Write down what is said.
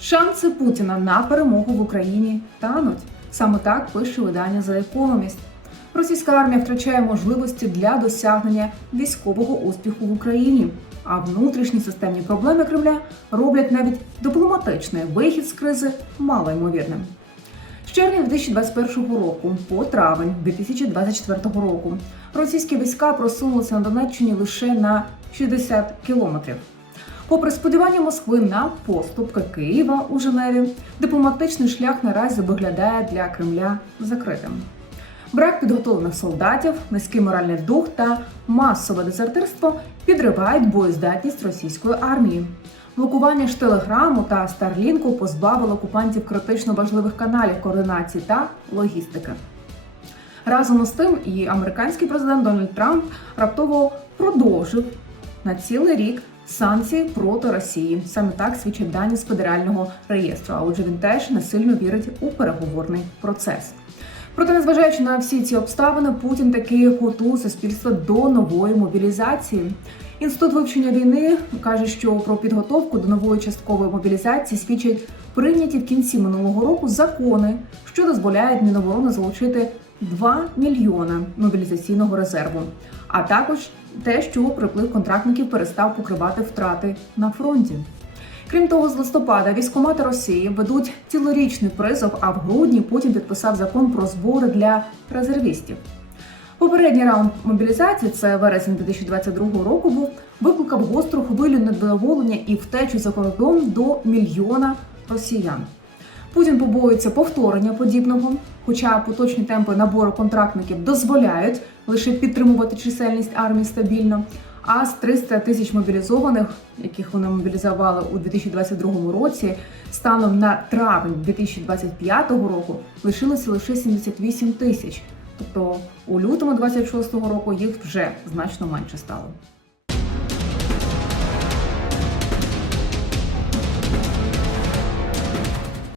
Шанси Путіна на перемогу в Україні тануть. Саме так пише видання The Economist. Російська армія втрачає можливості для досягнення військового успіху в Україні. А внутрішні системні проблеми Кремля роблять навіть дипломатичний вихід з кризи малоймовірним. З червня 2021 року по травень 2024 року російські війська просунулися на Донеччині лише на 60 кілометрів. Попри сподівання Москви на поступки Києва у Женеві, дипломатичний шлях наразі виглядає для Кремля закритим. Брак підготовлених солдатів, низький моральний дух та масове дезертирство підривають боєздатність російської армії. Блокування ж телеграму та Старлінку позбавило окупантів критично важливих каналів координації та логістики. Разом із тим, і американський президент Дональд Трамп раптово продовжив на цілий рік санкції проти Росії. Саме так свідчать дані з федерального реєстру. А отже, він теж не сильно вірить у переговорний процес. Проте, незважаючи на всі ці обставини, Путін таки готує суспільство до нової мобілізації. Інститут вивчення війни каже, що про підготовку до нової часткової мобілізації свідчать прийняті в кінці минулого року закони, що дозволяють Міноборони залучити 2 мільйона мобілізаційного резерву, а також те, що приплив контрактників перестав покривати втрати на фронті. Крім того, з листопада військомати Росії ведуть цілорічний призов, а в грудні Путін підписав закон про збори для резервістів. Попередній раунд мобілізації, це вересень 2022 року, був викликав гостру хвилю недоволення і втечу за кордон до мільйона росіян. Путін побоюється повторення подібного, хоча поточні темпи набору контрактників дозволяють лише підтримувати чисельність армії стабільно. А з 300 тисяч мобілізованих, яких вони мобілізували у 2022 році, станом на травень 2025 року лишилося лише 78 тисяч. Тобто у лютому 26-го року їх вже значно менше стало.